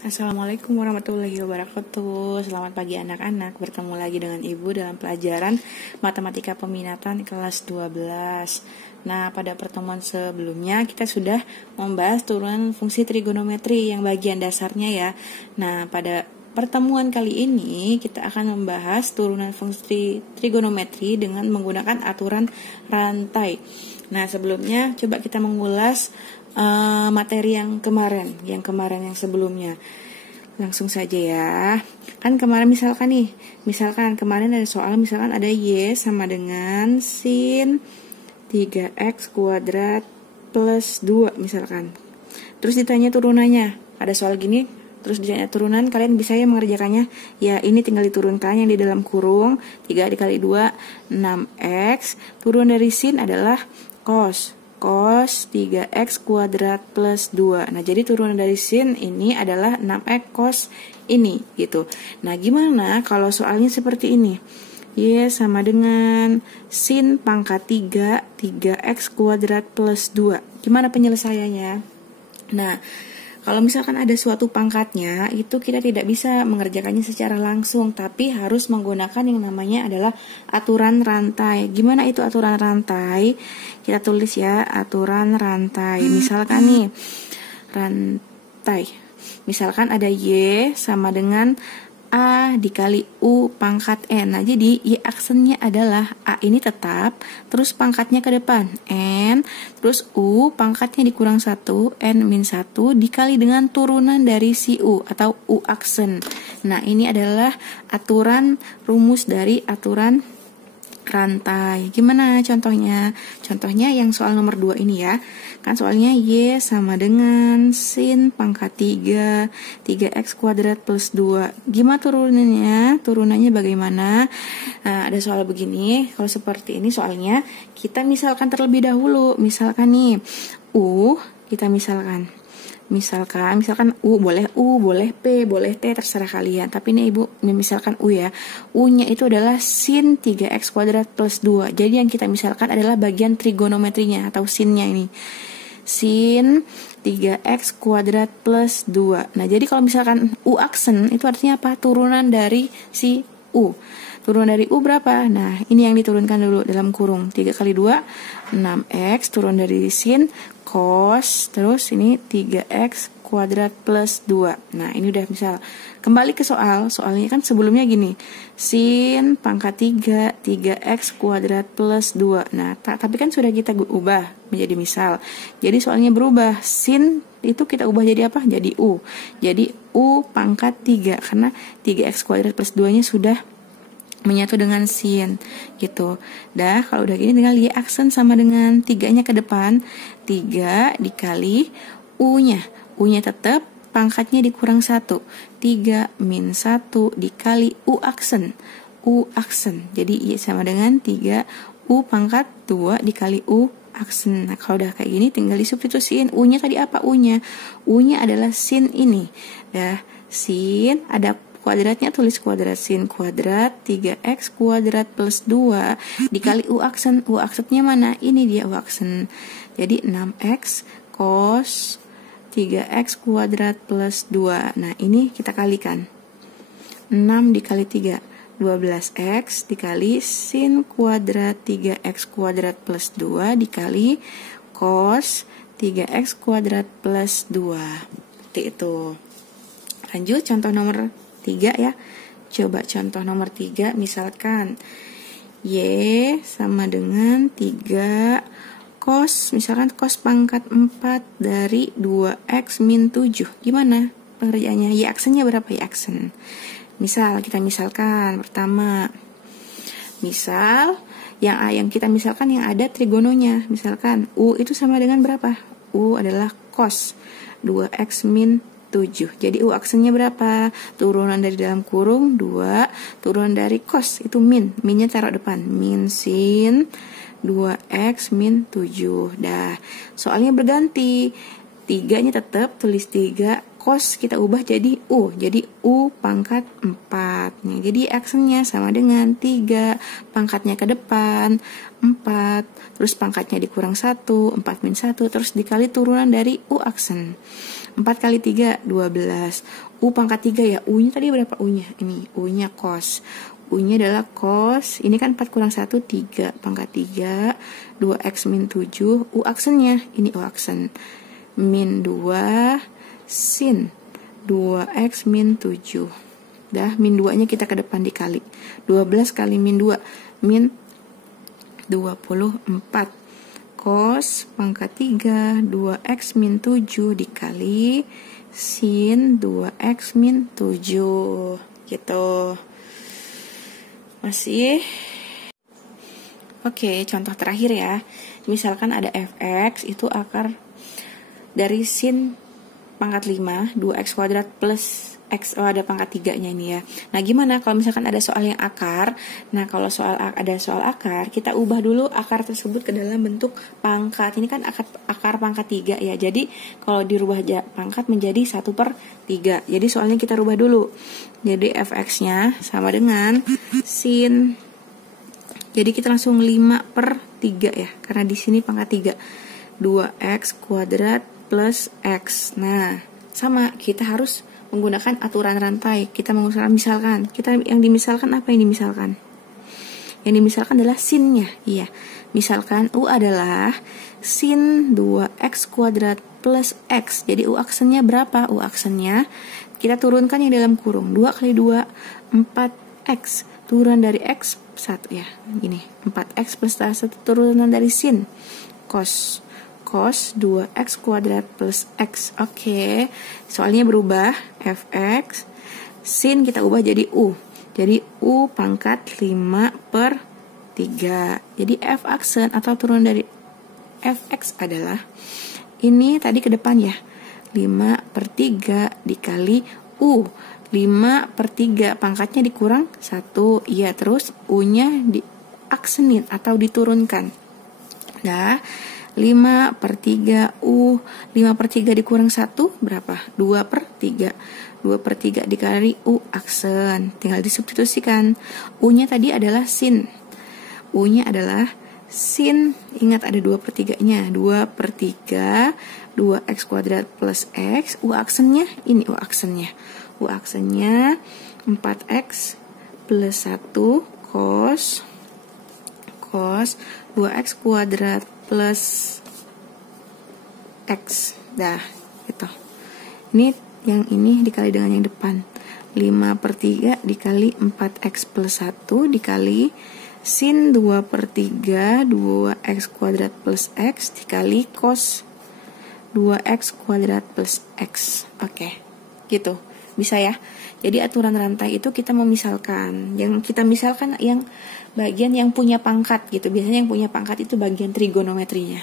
Assalamualaikum warahmatullahi wabarakatuh. Selamat pagi anak-anak. Bertemu lagi dengan Ibu dalam pelajaran Matematika Peminatan kelas 12. Nah, pada pertemuan sebelumnya kita sudah membahas turunan fungsi trigonometri yang bagian dasarnya ya. Nah, pada pertemuan kali ini kita akan membahas turunan fungsi trigonometri dengan menggunakan aturan rantai. Nah, sebelumnya coba kita mengulas materi yang kemarin yang sebelumnya. Langsung saja ya. Kan kemarin misalkan kemarin ada soal, misalkan ada Y sama dengan sin 3x kuadrat plus 2 misalkan. Terus ditanya turunannya. Ada soal gini, terus ditanya turunan, kalian bisa ya mengerjakannya. Ya, ini tinggal diturunkan yang di dalam kurung. 3 dikali 2 6x. Turun dari sin adalah cos 3x kuadrat plus 2. Nah, jadi turunan dari sin ini adalah 6x cos ini gitu. Nah, gimana kalau soalnya seperti ini? Y sama dengan sin pangkat 3x kuadrat plus 2. Gimana penyelesaiannya? Nah, kalau misalkan ada suatu pangkatnya, itu kita tidak bisa mengerjakannya secara langsung, tapi harus menggunakan yang namanya adalah aturan rantai. Gimana itu aturan rantai? Kita tulis ya, aturan rantai. Misalkan nih, rantai. Misalkan ada Y sama dengan A dikali U pangkat N. Nah, jadi Y aksennya adalah A ini tetap, terus pangkatnya ke depan N, terus U pangkatnya dikurang 1, N min 1 dikali dengan turunan dari si U atau U aksen. Nah, ini adalah aturan rumus dari aturan rantai. Gimana contohnya? Contohnya yang soal nomor 2 ini ya. Kan soalnya Y sama dengan sin pangkat 3x kuadrat plus 2. Gimana turunannya? Turunannya bagaimana? Nah, ada soal begini. Kalau seperti ini soalnya kita misalkan terlebih dahulu. Misalkan nih U, kita misalkan U, boleh P, boleh T, terserah kalian. Tapi ini Ibu misalkan U ya. U-nya itu adalah sin 3x kuadrat plus 2. Jadi yang kita misalkan adalah bagian trigonometrinya atau sinnya ini. Sin 3x kuadrat plus 2. Nah, jadi kalau misalkan U aksen itu artinya apa? Turunan dari si U. Turunan dari U berapa? Nah, ini yang diturunkan dulu dalam kurung. 3 kali 2, 6x. Turun dari sin, cos. Terus ini 3x kuadrat plus 2. Nah, ini udah misal. Kembali ke soal. Soalnya kan sebelumnya gini. Sin pangkat 3x kuadrat plus 2. Nah, tapi kan sudah kita ubah menjadi misal. Jadi soalnya berubah. Sin itu kita ubah jadi apa? Jadi U. Jadi U pangkat 3. Karena 3x kuadrat plus 2-nya sudah menyatu dengan sin gitu. Dah, kalau udah gini tinggal Y aksen sama dengan 3-nya ke depan. 3 dikali U-nya. U-nya tetap, pangkatnya dikurang 1. 3 min 1 dikali U aksen. U aksen. Jadi Y sama dengan 3 U pangkat 2 dikali U aksen. Nah, kalau udah kayak gini tinggal disubstitusiin. U-nya tadi apa U-nya? U-nya adalah sin ini. Dah, sin ada kuadratnya, tulis kuadrat sin kuadrat 3x kuadrat plus 2 dikali U aksen. U aksennya mana? Ini dia U aksen. Jadi 6x cos 3x kuadrat plus 2. Nah, ini kita kalikan. 6 dikali 3, 12x dikali sin kuadrat 3x kuadrat plus 2 dikali cos 3x kuadrat plus 2. Seperti itu. Lanjut contoh nomor 3 ya. Coba contoh nomor 3, misalkan Y sama dengan 3 cos, misalkan cos pangkat 4 dari 2x min 7. Gimana pengerjaannya? Y aksennya berapa? Y aksen. Kita misalkan pertama. Misal yang kita misalkan yang ada trigononya. Misalkan U itu sama dengan berapa? U adalah cos 2x min 7. Jadi U aksennya berapa? Turunan dari dalam kurung 2, turunan dari cos itu min. Minnya taruh depan. Min sin 2x min 7. Dah, soalnya berganti. 3-nya tetap, tulis 3. Cos kita ubah jadi U. Jadi U pangkat 4. Nah, jadi aksennya sama dengan 3. Pangkatnya ke depan 4. Terus pangkatnya dikurang 1. 4 min 1. Terus dikali turunan dari U aksen. 4 kali 3, 12. U pangkat 3 ya. U-nya tadi berapa U-nya? Ini, U-nya cos. U-nya adalah cos. Ini kan 4 kurang 1, 3. Pangkat 3, 2x min 7. U aksennya, ini U aksen. Min 2, sin 2x min 7. Dah, min 2-nya kita ke depan dikali. 12 kali min 2, min 24. Cos pangkat 3, 2x min 7 dikali sin 2x min 7. Gitu. Masih? Oke, contoh terakhir ya. Misalkan ada fx, itu akar dari sin pangkat 5, 2x kuadrat plus x, ada pangkat 3-nya ini ya. Nah, gimana kalau misalkan ada soal yang akar? Nah, kalau ada soal akar, kita ubah dulu akar tersebut ke dalam bentuk pangkat. Ini kan akar pangkat 3 ya. Jadi, kalau dirubah pangkat menjadi 1/3. Jadi, soalnya kita rubah dulu. Jadi, fx-nya sama dengan sin. Jadi, kita langsung 5/3 ya. Karena di sini pangkat 3. 2x kuadrat plus x. Nah, sama, kita harus menggunakan aturan rantai. Kita menggunakan misalkan. Yang dimisalkan apa yang dimisalkan? Yang dimisalkan adalah sinnya. Iya. Misalkan U adalah sin 2x kuadrat plus x. Jadi U aksennya berapa? U aksennya kita turunkan yang dalam kurung. 2 kali 2, 4x. Turunan dari x 1 ya. Gini, 4x plus 1 turunan dari sin. Cos 2x kuadrat plus x. Oke. Soalnya berubah. Fx. Sin kita ubah jadi U. Jadi U pangkat 5/3. Jadi F aksen atau turunan dari Fx adalah, ini tadi ke depan ya. 5/3 dikali U. 5/3 pangkatnya dikurang 1. Iya, terus U-nya diaksenin atau diturunkan. Nah, 5/3 U. 5/3 dikurang 1 berapa? 2/3. 2/3 dikali U aksen. Tinggal disubstitusikan. U-nya tadi adalah sin. U-nya adalah sin. Ingat ada 2/3-nya. 2/3 2x kuadrat plus x. U aksennya, ini U aksennya. U aksennya 4x plus 1 cos 2x kuadrat plus x. Dah, gitu. Ini yang ini dikali dengan yang depan. 5/3 dikali 4x plus 1 dikali sin 2/3 2x kuadrat plus x dikali cos 2x kuadrat plus x. Oke, gitu. Bisa ya. Jadi aturan rantai itu kita memisalkan. Yang kita misalkan yang bagian yang punya pangkat gitu. Biasanya yang punya pangkat itu bagian trigonometrinya.